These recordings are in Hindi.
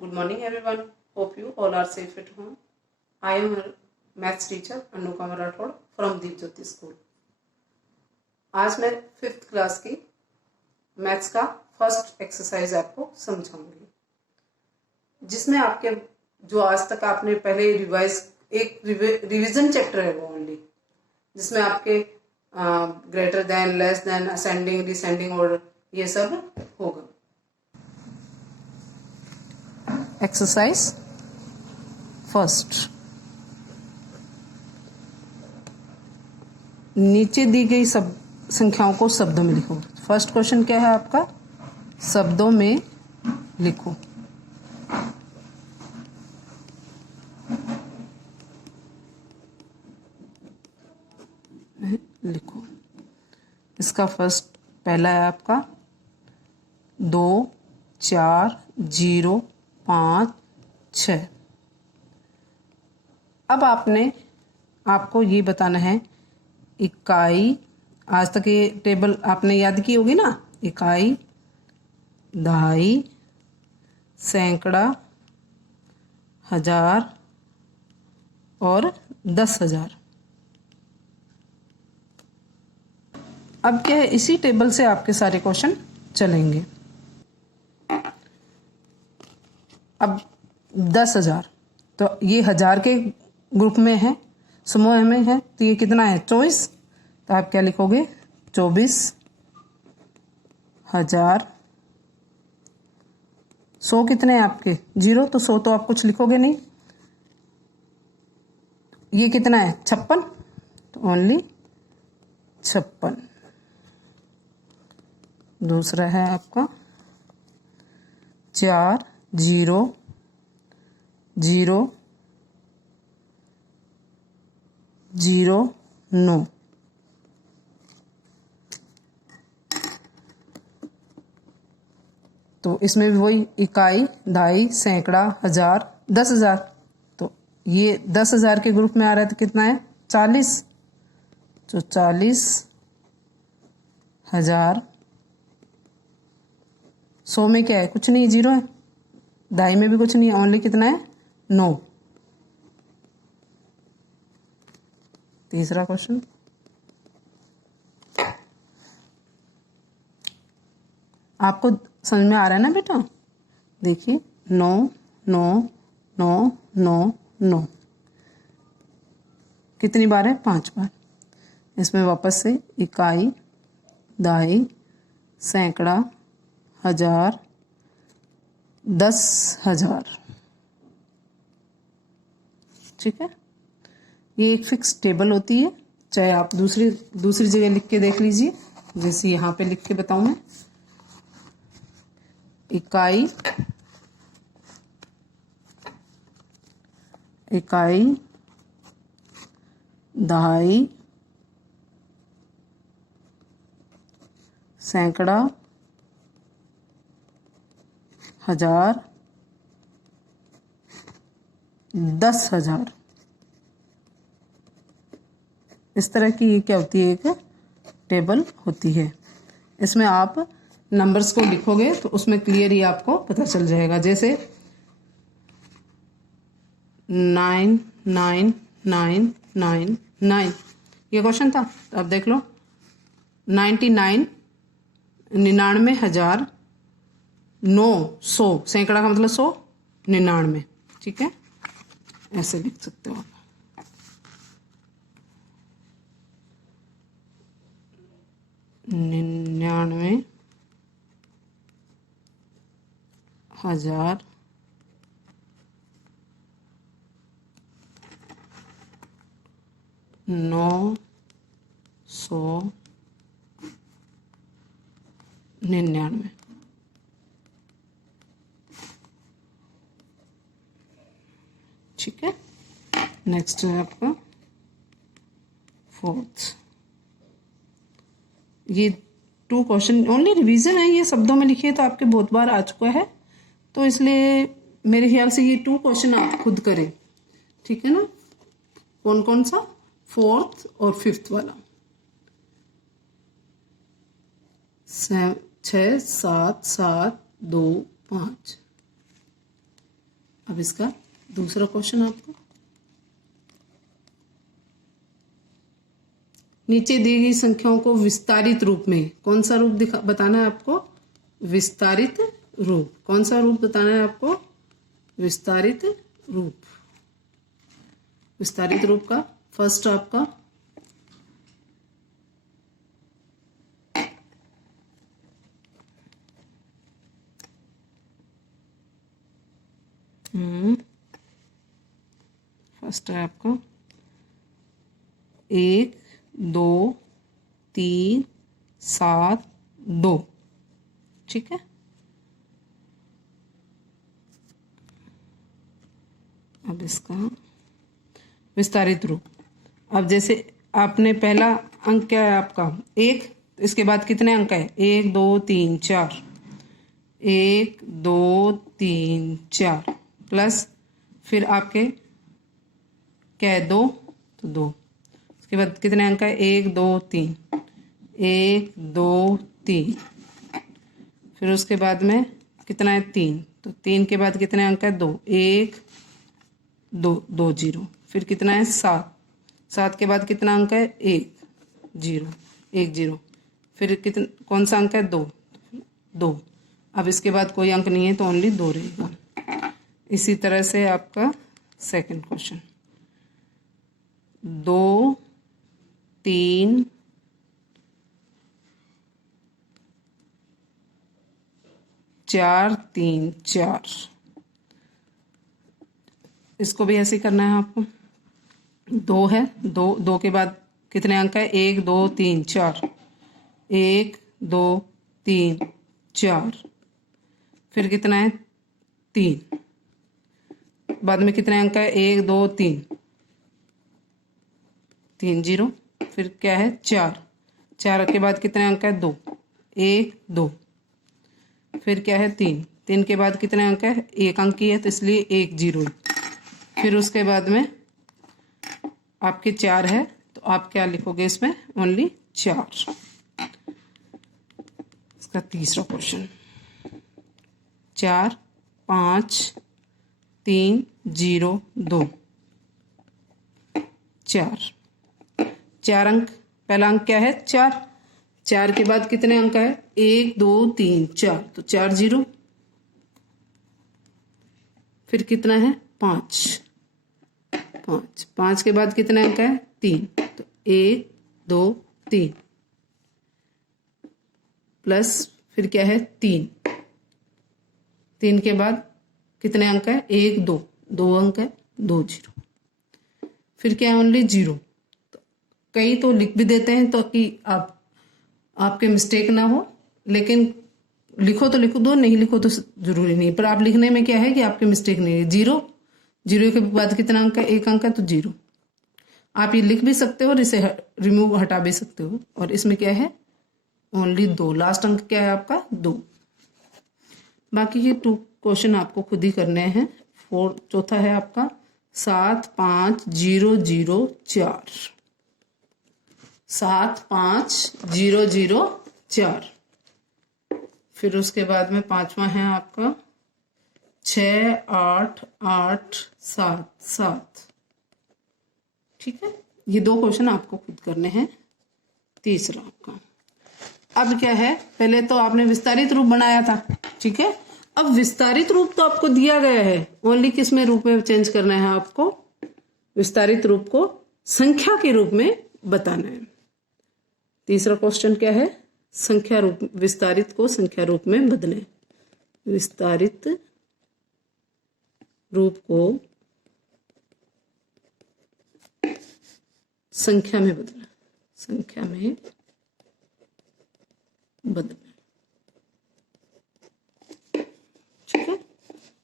Good morning everyone. Hope you all are safe at home. I am your maths teacher Anupama Rathod from Deep Jyoti School. आज मैं 5th क्लास की मैथ्स का फर्स्ट एक्सरसाइज आपको समझाऊंगी, जिसमें आपके जो आज तक आपने पहले रिवीजन चैप्टर है वो ओनली, जिसमें आपके greater than, less than, ascending, descending order ये सब होगा। एक्सरसाइज फर्स्ट, नीचे दी गई सब संख्याओं को शब्दों में लिखो। फर्स्ट क्वेश्चन क्या है आपका? शब्दों में लिखो। लिखो। इसका फर्स्ट पहला है आपका 2, 4, 0, 5, 6। अब आपको ये बताना है इकाई। आज तक ये टेबल आपने याद की होगी ना। इकाई, दहाई, सैकड़ा, हजार और 10,000। अब क्या है, इसी टेबल से आपके सारे क्वेश्चन चलेंगे। अब 10,000 तो ये हजार के ग्रुप में है, समूह में है, तो ये कितना है? 24। तो आप क्या लिखोगे? 24,000। 100 कितने हैं आपके? 0, तो 100 तो आप कुछ लिखोगे नहीं। ये कितना है? 56, तो ओनली 56। दूसरा है आपका 4, 0, 0, 0, 9। तो इसमें भी वही इकाई, दहाई, सैकड़ा, हजार, 10,000। तो ये 10,000 के ग्रुप में आ रहा है, तो कितना है? 40। तो 40,000। 100 में क्या है? कुछ नहीं, 0 है। दहाई में भी कुछ नहीं है, ओनली कितना है? 9। तीसरा क्वेश्चन, आपको समझ में आ रहा है ना बेटा? देखिए, 9, 9, 9, 9, 9 कितनी बार है? 5 बार। इसमें वापस से इकाई, दहाई, सैकड़ा, हजार, 10,000। ठीक है, ये एक फिक्स टेबल होती है। चाहे आप दूसरी जगह लिख के देख लीजिए, जैसे यहाँ पे लिख के बताऊं मैं। इकाई, दहाई, सैकड़ा, हजार, 10,000। इस तरह की ये क्या होती है? एक टेबल होती है। इसमें आप नंबर्स को लिखोगे तो उसमें क्लियर ही आपको पता चल जाएगा। जैसे 9, 9, 9, 9, 9 ये क्वेश्चन था। तो अब देख लो, 99, 99,000, 900, सैकड़ा का मतलब 100, 99। ठीक है, ऐसे लिख सकते हो आप। 99,000, 900, 99। ठीक है, नेक्स्ट है आपका 4th। ये 2 क्वेश्चन ओनली रिवीजन है, ये शब्दों में लिखिए तो आपके बहुत बार आ चुका है, तो इसलिए मेरे ख्याल से ये 2 क्वेश्चन आप खुद करें। ठीक है ना? कौन कौन सा? 4th और 5th वाला। 6, 7, 7, 2, 5। अब इसका दूसरा क्वेश्चन आपको, नीचे दी गई संख्याओं को विस्तारित रूप में, कौन सा रूप बताना है आपको? विस्तारित रूप। कौन सा रूप बताना है आपको? विस्तारित रूप। विस्तारित रूप का फर्स्ट आपका फर्स्ट है आपका 1 2 3 7 2। ठीक है, अब इसका विस्तारित रूप। अब जैसे आपने पहला अंक क्या है आपका 1, इसके बाद कितने अंक है? 1 2 3 4, 1 2 3 4 प्लस फिर आपके क्या है 2, तो 2। उसके बाद कितने अंक है? 1 2 3, 1 2 3। फिर उसके बाद में कितना है? 3, तो 3 के बाद कितने अंक है? 2, 1 2 2 0। फिर कितना है? 7, 7 के बाद कितना अंक है? 1 0 1 0। फिर कितना, कौन सा अंक है? 2 2। अब इसके बाद कोई अंक नहीं है तो ओनली 2 रहेगा। इसी तरह से आपका सेकंड क्वेश्चन 2 3 4 3 4। इसको भी ऐसे करना है आपको। 2 है, 2 2 के बाद कितने अंक है? 1 2 3 4, 1 2 3 4। फिर कितना है? 3। बाद में कितने अंक है? 1 2 3 3 0। फिर क्या है? 4, 4 के बाद कितने अंक है? 2, 1 2। फिर क्या है? 3, 3 के बाद कितने अंक है? 1 अंक ही है तो इसलिए 1 0। फिर उसके बाद में आपके 4 है तो आप क्या लिखोगे इसमें? ओनली 4। इसका तीसरा क्वेश्चन 4 5 3 0 2 4। 4 अंक, पहला अंक क्या है? 4, 4 के बाद कितने अंक है? 1 2 3 4, तो 4 0। फिर कितना है? 5 5, 5 के बाद कितने अंक है? 3, तो 1 2 3 प्लस फिर क्या है? 3, 3 के बाद कितने अंक है? 1 2, 2 अंक है, 2 0। फिर क्या है? ओनली 0। कई तो लिख भी देते हैं तो कि आपके मिस्टेक ना हो, लेकिन लिखो तो लिखो दो, नहीं लिखो तो जरूरी नहीं। पर आप लिखने में क्या है कि आपके मिस्टेक नहीं है। 0 0 के बाद कितना अंक है? 1 अंक है तो 0। आप ये लिख भी सकते हो और इसे रिमूव हटा भी सकते हो। और इसमें क्या है? ओनली 2। लास्ट अंक क्या है आपका? 2। बाकी ये 2 क्वेश्चन आपको खुद ही करने हैं। चौथा है आपका 7 5 0 0 4, 7 5 0 0 4। फिर उसके बाद में पांचवा है आपका 6 8 8 7 7। ठीक है, ये 2 क्वेश्चन आपको खुद करने हैं। तीसरा आपका अब क्या है? पहले तो आपने विस्तारित रूप बनाया था, ठीक है। अब विस्तारित रूप तो आपको दिया गया है, ओनली किस में रूप में चेंज करना है आपको? विस्तारित रूप को संख्या के रूप में बताना है। तीसरा क्वेश्चन क्या है? संख्या रूप, विस्तारित को संख्या रूप में बदलें। विस्तारित रूप को संख्या में बदलना, संख्या में बदलना। ठीक है,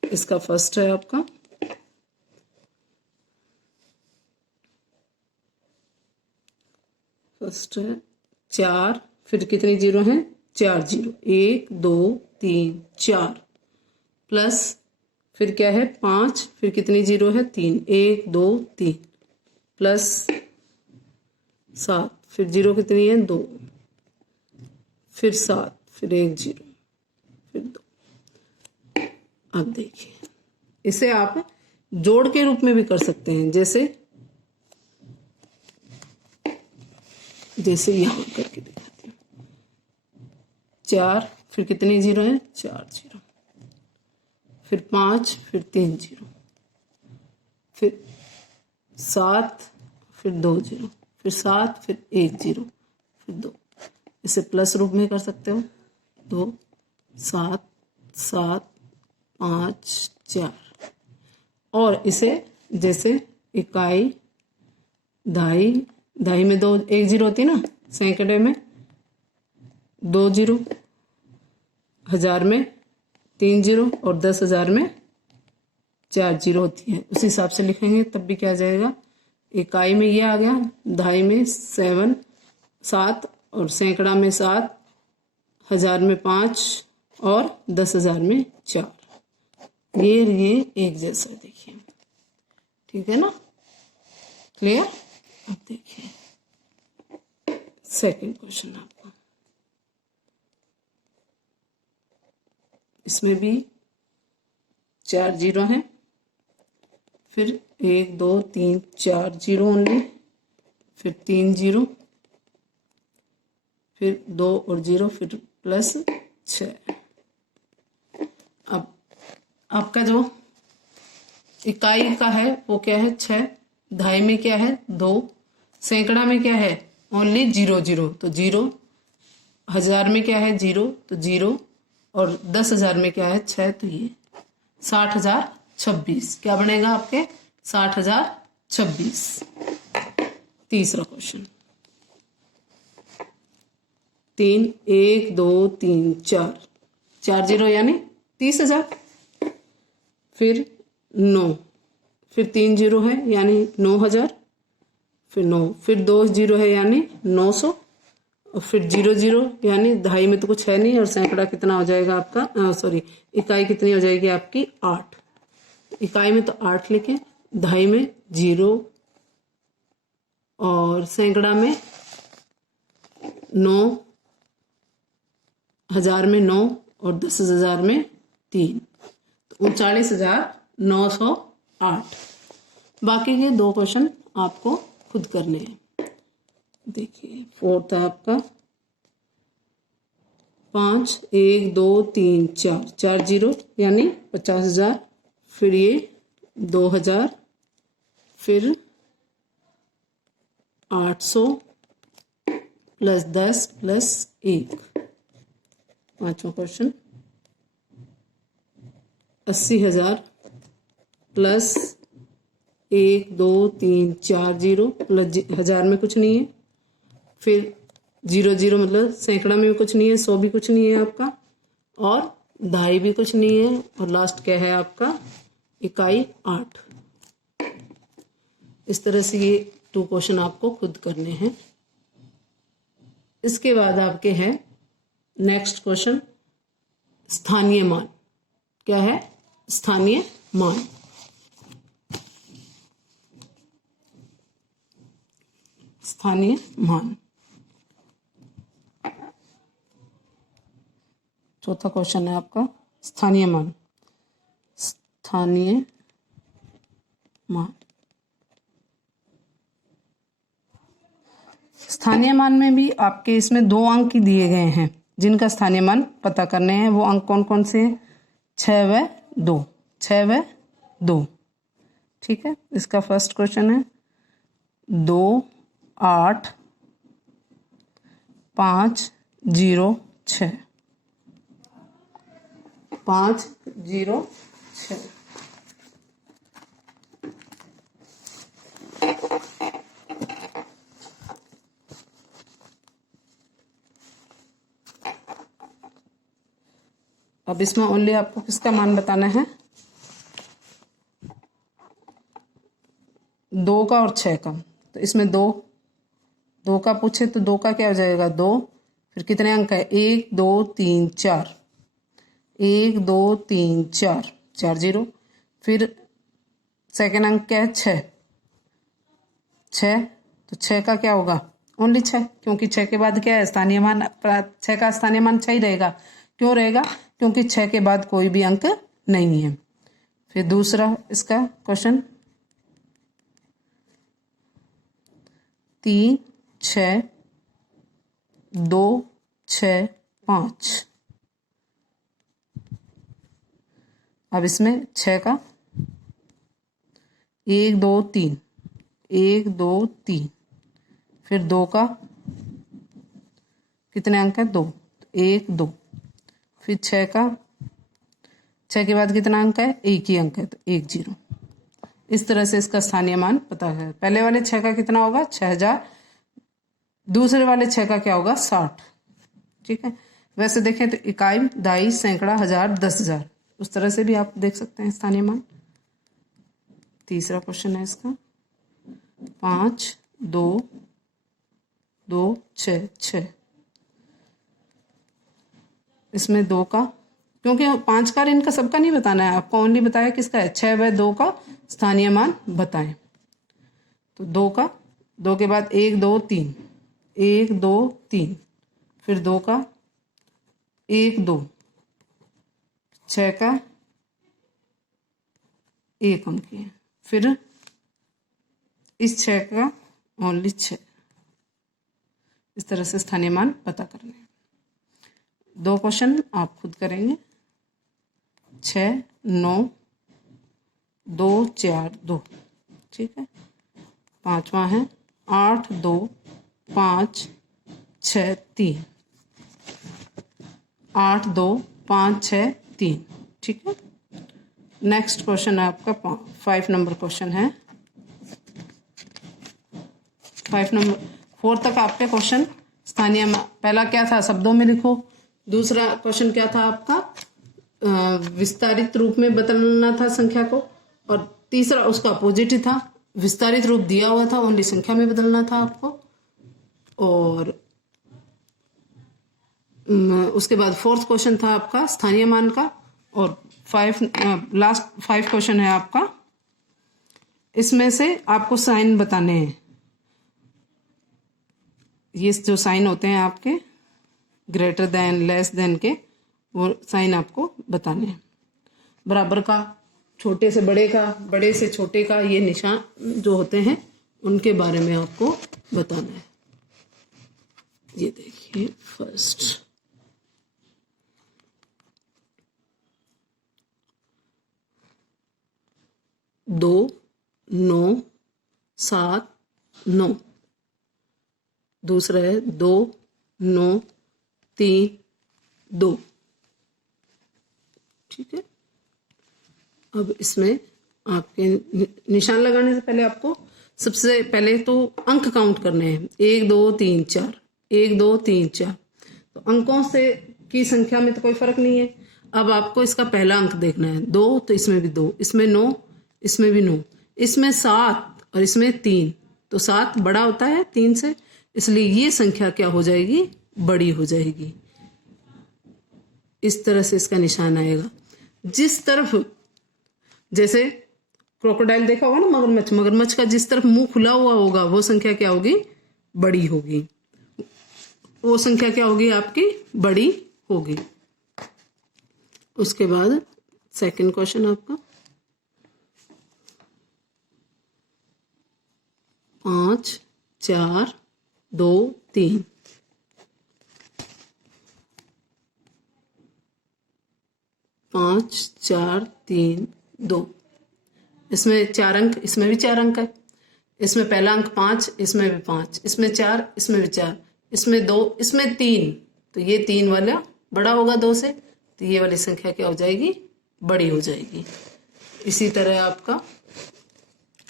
इसका फर्स्ट है आपका फर्स्ट है 4, फिर कितने जीरो हैं? 4 0, 1 2 3 4 प्लस फिर क्या है? 5, फिर कितनी जीरो है? 3, 1 2 3 प्लस 7, फिर जीरो कितनी है? 2, फिर 7, फिर 1 0, फिर 2। अब देखिए इसे आप जोड़ के रूप में भी कर सकते हैं, जैसे यहां करके दिखाती हूँ। 4, फिर कितने जीरो हैं? 4 जीरो, फिर 5, फिर 3 जीरो, फिर 7, फिर 2 जीरो, फिर 7, फिर 1 जीरो, फिर 2। इसे प्लस रूप में कर सकते हो। 2, 7, 7, 5, 4। और इसे जैसे इकाई, दहाई में 2 1 जीरो होती है ना, सैकड़े में 2 जीरो, हजार में 3 जीरो और 10,000 में 4 जीरो होती है। उस हिसाब से लिखेंगे तब भी क्या आ जाएगा? इकाई में ये आ गया, दहाई में 7 और सैकड़ा में 7, हजार में 5 और 10,000 में 4। ये एक जैसा देखिए, ठीक है ना? क्लियर? अब देखिए सेकंड क्वेश्चन आपका। इसमें भी 4 जीरो हैं, फिर 1 2 3 4 जीरो ओनली, फिर 3 जीरो, फिर 2 और जीरो, फिर प्लस 6। अब आपका जो इकाई का है वो क्या है? 6, दहाई में क्या है? 2, सैकड़ा में क्या है? ओनली 0 0, तो 0, हजार में क्या है? 0, तो 0, और 10,000 में क्या है? 6, तो ये 60,026। क्या बनेगा आपके? 60,026। तीसरा क्वेश्चन, 3 1 2 3 4 जीरो यानी 30,000, फिर 9, फिर 3 जीरो है यानी 9,000, फिर 9, फिर 2 जीरो है यानी 900, और फिर 0 0 यानी दहाई में तो कुछ है नहीं, और सैकड़ा कितना हो जाएगा आपका? सॉरी, इकाई कितनी हो जाएगी आपकी? 8। इकाई में तो 8 लिखे, दहाई में 0, और सैकड़ा में 9, हजार में 9 और 10,000 में 3, तो 39,908। बाकी के 2 क्वेश्चन आपको खुद करने हैं। देखिए फोर्थ है आपका 5 1 2 3 4 जीरो यानी 50,000, फिर ये 2,000, फिर 800 प्लस 10 प्लस 1। पांचवा क्वेश्चन 80,000 प्लस 1 2 3 4 जीरो, प्लस हजार में कुछ नहीं है, फिर 0 0 मतलब सैकड़ा में भी कुछ नहीं है, 100 भी कुछ नहीं है आपका, और दहाई भी कुछ नहीं है, और लास्ट क्या है आपका? इकाई 8। इस तरह से ये 2 क्वेश्चन आपको खुद करने हैं। इसके बाद आपके हैं नेक्स्ट क्वेश्चन, स्थानीय मान। क्या है? स्थानीय मान। स्थानीय मान। चौथा क्वेश्चन है आपका स्थानीय मान। स्थानीय मान। स्थानीय मान में भी आपके इसमें 2 अंक ही दिए गए हैं जिनका स्थानीय मान पता करने हैं। वो अंक कौन कौन से हैं? 6 व 2, 6 व 2। ठीक है, इसका फर्स्ट क्वेश्चन है 2 8 5 0 6, 5 0 6। अब इसमें ओनली आपको किसका मान बताना है? 2 का और 6 का। तो इसमें 2 का पूछे तो 2 का क्या हो जाएगा? 2, फिर कितने अंक है? 1 2 3 4, 1 2 3 4, 4 जीरो, फिर सेकेंड अंक क्या है? 6, 6, तो 6 का क्या होगा? ओनली 6, क्योंकि 6 के बाद क्या है? स्थानीय मान। 6 का स्थानीय मान 6 ही रहेगा। क्यों रहेगा? क्योंकि 6 के बाद कोई भी अंक नहीं है। फिर दूसरा इसका क्वेश्चन 3 6 2 6 5। अब इसमें 6 का 1 2 3, 1 2 3, फिर 2 का कितने अंक है 2, 1 2, फिर 6 का 6 के बाद कितना अंक है 1 ही अंक है तो 1 0। इस तरह से इसका स्थानीय मान पता है। पहले वाले 6 का कितना होगा 6000, दूसरे वाले 6 का क्या होगा 60। ठीक है, वैसे देखें तो इकाई, दाई, सैकड़ा, हजार, 10,000, उस तरह से भी आप देख सकते हैं स्थानीय मान। तीसरा क्वेश्चन है इसका 5 2 2 6 6। इसमें 2 का, क्योंकि 5 का इनका सबका नहीं बताना है, आपको ओनली बताया किसका है 6 व 2 का स्थानीय मान बताएं। तो 2 का, 2 के बाद 1 2 3, 1 2 3, फिर 2 का 1 2, 6 का 1 अंक है, फिर इस 6 का ओनली 6। इस तरह से स्थानीय मान पता करने हैं। 2 क्वेश्चन आप खुद करेंगे। 6 9 2 4 2। ठीक है, 5वां है 8 2 5 6 3, 8 2 5 6 3। ठीक है, नेक्स्ट क्वेश्चन है आपका 5 नंबर क्वेश्चन है। 5 नंबर 4 तक आपके क्वेश्चन स्थानीय, पहला क्या था शब्दों में लिखो, दूसरा क्वेश्चन क्या था आपका विस्तारित रूप में बदलना था संख्या को, और तीसरा उसका अपोजिट ही था, विस्तारित रूप दिया हुआ था ओनली संख्या में बदलना था आपको। और उसके बाद 4th क्वेश्चन था आपका स्थानीय मान का, और लास्ट 5 क्वेश्चन है आपका, इसमें से आपको साइन बताने हैं। ये जो साइन होते हैं आपके ग्रेटर देन, लेस देन के, वो साइन आपको बताने हैं। बराबर का, छोटे से बड़े का, बड़े से छोटे का, ये निशान जो होते हैं उनके बारे में आपको बताना है। ये देखिए फर्स्ट 2 9 7 9, दूसरा है 2 9 3 2। ठीक है, अब इसमें आपके निशान लगाने से पहले आपको सबसे पहले तो अंक काउंट करने हैं। 1 2 3 4, 1 2 3 4। तो अंकों से की संख्या में तो कोई फर्क नहीं है। अब आपको इसका पहला अंक देखना है 2, तो इसमें भी 2, इसमें 9, इसमें भी 9, इसमें 7 और इसमें 3। तो 7 बड़ा होता है 3 से, इसलिए ये संख्या क्या हो जाएगी बड़ी हो जाएगी। इस तरह से इसका निशान आएगा। जिस तरफ, जैसे क्रोकोडाइल देखा होगा ना, मगरमच्छ, मगरमच्छ का जिस तरफ मुंह खुला हुआ होगा वो संख्या क्या होगी बड़ी होगी, वो संख्या क्या होगी आपकी बड़ी होगी। उसके बाद सेकंड क्वेश्चन आपका 5 4 2 3। 5 4 3 2। इसमें 4 अंक, इसमें भी 4 अंक है। इसमें पहला अंक 5, इसमें भी 5, इसमें 4, इसमें भी 4, इसमें 2, इसमें 3। तो ये 3 वाला बड़ा होगा 2 से, तो ये वाली संख्या क्या हो जाएगी बड़ी हो जाएगी। इसी तरह आपका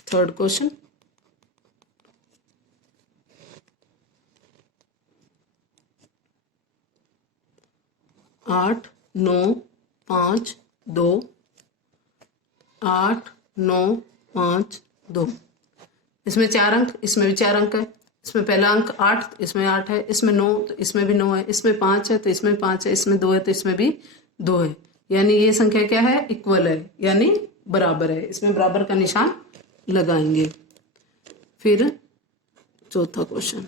थर्ड क्वेश्चन 8 9 5 2, 8 9 5 2। इसमें 4 अंक, इसमें भी 4 अंक है। इसमें पहला अंक 8, इसमें 8 है, इसमें 9 तो इसमें भी 9 है, इसमें 5 है तो इसमें 5 है, इसमें 2 है तो इसमें भी 2 है। यानी ये संख्या क्या है इक्वल है, यानी बराबर है। इसमें बराबर का निशान लगाएंगे। फिर चौथा क्वेश्चन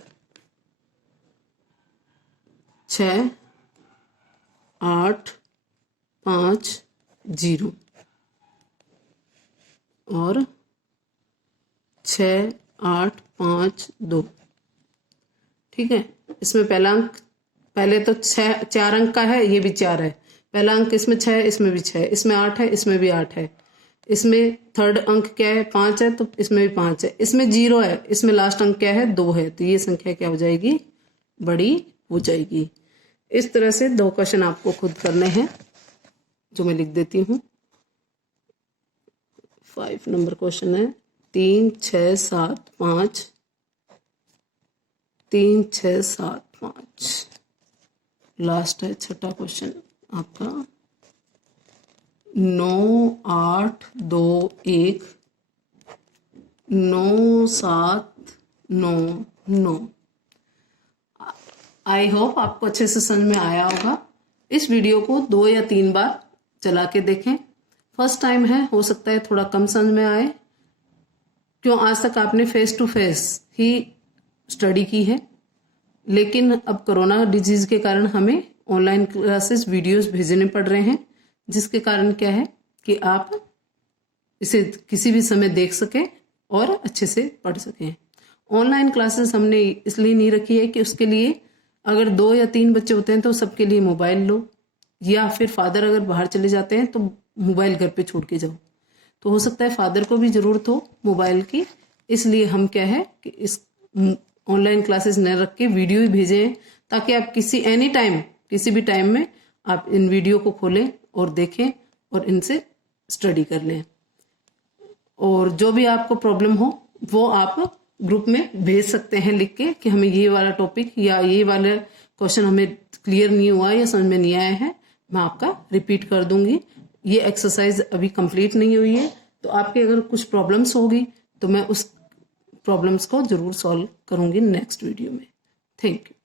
6 8 5 0। और 6 8 5 2। ठीक है, इसमें पहला अंक, पहले तो 4 अंक का है, ये भी 4 है। पहला अंक इसमें 6 है, इसमें भी 6 है, इसमें 8 है, इसमें भी 8 है। इसमें थर्ड अंक क्या है, 5 है, तो इसमें भी 5 है। इसमें 0 है, इसमें लास्ट अंक क्या है, 2 है। तो ये संख्या क्या हो जाएगी, बड़ी हो जाएगी। इस तरह से 2 क्वेश्चन आपको खुद करने हैं, जो मैं लिख देती हूँ। 5 नंबर क्वेश्चन है 3 6 7 5, 3 6 7 5। लास्ट है छठा क्वेश्चन आपका 9 8 2 1, 9 7 9 9। आई होप आपको अच्छे से समझ में आया होगा। इस वीडियो को 2 या 3 बार चला के देखें। फर्स्ट टाइम है, हो सकता है थोड़ा कम समझ में आए, क्यों आज तक आपने फेस टू फेस ही स्टडी की है। लेकिन अब कोरोना डिजीज के कारण हमें ऑनलाइन क्लासेस वीडियोस भेजने पड़ रहे हैं, जिसके कारण क्या है कि आप इसे किसी भी समय देख सकें और अच्छे से पढ़ सकें। ऑनलाइन क्लासेस हमने इसलिए नहीं रखी है कि उसके लिए अगर 2 या 3 बच्चे होते हैं तो सबके लिए मोबाइल लो, या फिर फादर अगर बाहर चले जाते हैं तो मोबाइल घर पे छोड़ के जाओ। तो हो सकता है फादर को भी ज़रूरत हो मोबाइल की, इसलिए हम क्या है कि इस ऑनलाइन क्लासेस न रख के वीडियो ही भेजें, ताकि आप किसी एनी टाइम, किसी भी टाइम में आप इन वीडियो को खोलें और देखें और इनसे स्टडी कर लें। और जो भी आपको प्रॉब्लम हो वो आप ग्रुप में भेज सकते हैं लिख के कि हमें ये वाला टॉपिक या ये वाला क्वेश्चन हमें क्लियर नहीं हुआ या समझ में नहीं आया है, मैं आपका रिपीट कर दूंगी। ये एक्सरसाइज अभी कंप्लीट नहीं हुई है, तो आपके अगर कुछ प्रॉब्लम्स होगी तो मैं उस प्रॉब्लम्स को जरूर सॉल्व करूंगी नेक्स्ट वीडियो में। Thank you.